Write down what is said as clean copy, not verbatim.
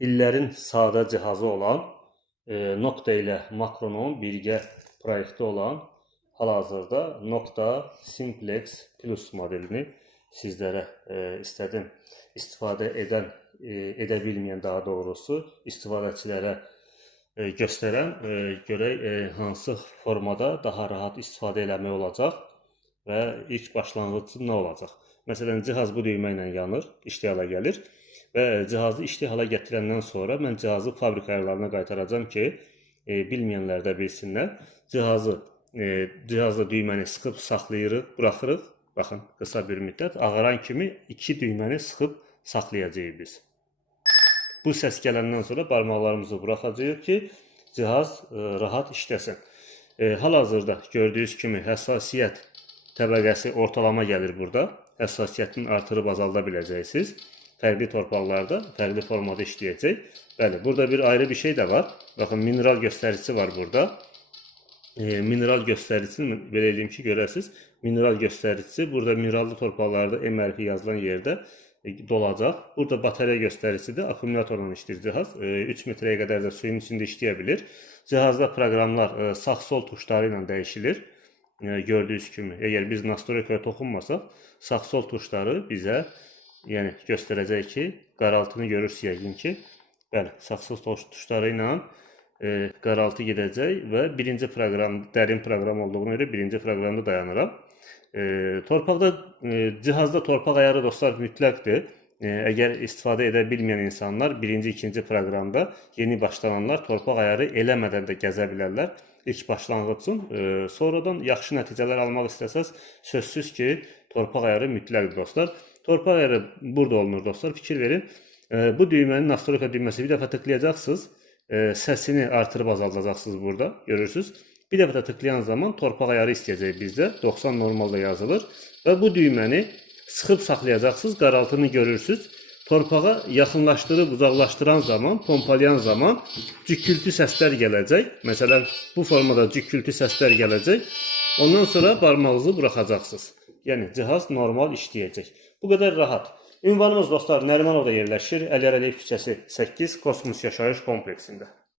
illərin sadə cihazı olan Nokta ilə Makronun birgə proyekti olan hal-hazırda Nokta Simplex Plus modelini sizlərə istədim istifadə edə bilməyən, daha doğrusu istifadəçilərə göstərən, görək hansı formada daha rahat istifadə eləmək olacaq və ilk başlanğıc nə olacaq. Məsələn, cihaz bu düymə ilə yanır, işlək hala gəlir və cihazı işlək hala gətirəndən sonra mən cihazı fabrika ayarlarına qaytaracağam ki, bilməyənlər də bilsinlər. Cihazla düyməni sıxıb saxlayırıq, buraxırıq. Baxın, qısa bir müddət ağaran kimi iki düyməni sıxıb saxlayacağıq biz. Bu səs gələndən sonra barmaqlarımızı buraxacağıq ki, cihaz rahat işləsin. Hal-hazırda gördüyünüz kimi həssasiyyət təbəqəsi ortalama gəlir burada. Həssasiyyətini artırıb azalda biləcəksiniz. Fərqli torpaqlarda fərqli formada işləyəcək. Bəli, burada bir ayrı bir şey də var. Baxın, mineral göstəricisi var burada. Mineral göstəricisini belə edeyim ki, görəsiniz. Mineral göstəricisi burada minerallı torpaqlarda M hərfi yazılan yerdə dolacaq. Burada batarya göstəricisi də akkumulyatorla işləyir cihaz. 3 metrəyə qədər də suyun içində işləyə bilir. Cihazda proqramlar sağ-sol tuşları ilə dəyişilir. Gördüyünüz kimi, əgər biz nastroykaya toxunmasaq, sağ-sol tuşları bizə göstərəcək ki, qaraltını görürsünüz yəqin ki, bəli, sağ-sol tuşları ilə qaraltı gedəcək və birinci proqram, dərin proqram olduğuna görə birinci proqramda dayanıram. Cihazda torpaq ayarı dostlar mütləqdir. Əgər istifadə edə bilməyən insanlar birinci, ikinci proqramda yeni başlananlar torpaq ayarı eləmədən də gəzə bilərlər. İlk başlanğıc üçün, sonradan yaxşı nəticələr almaq istəsəz, sözsüz ki, torpaq ayarı mütləqdir dostlar. Torpaq ayarı burada olunur dostlar, fikir verin. Bu düymənin nastroyka düyməsi bir dəfə tıklayacaqsınız, səsini artırıb azaldacaqsınız burada, görürsünüz. Bir dəfə də tıklayan zaman torpaq ayarı istəyəcək bizdə, 90 normalda yazılır və bu düyməni sıxıb saxlayacaqsınız, qaraltını görürsünüz. Torpağa yaxınlaşdırıb uzaqlaşdıran zaman, pompalayan zaman cükkültü səslər gələcək. Məsələn, bu formada cükkültü səslər gələcək. Ondan sonra barmağınızı buraxacaqsınız. Yəni, cihaz normal işləyəcək. Bu qədər rahat. Ünvanımız dostlar Nərimanovda yerləşir. Əliyar Əliyev küçəsi 8 Kosmos yaşayış kompleksində.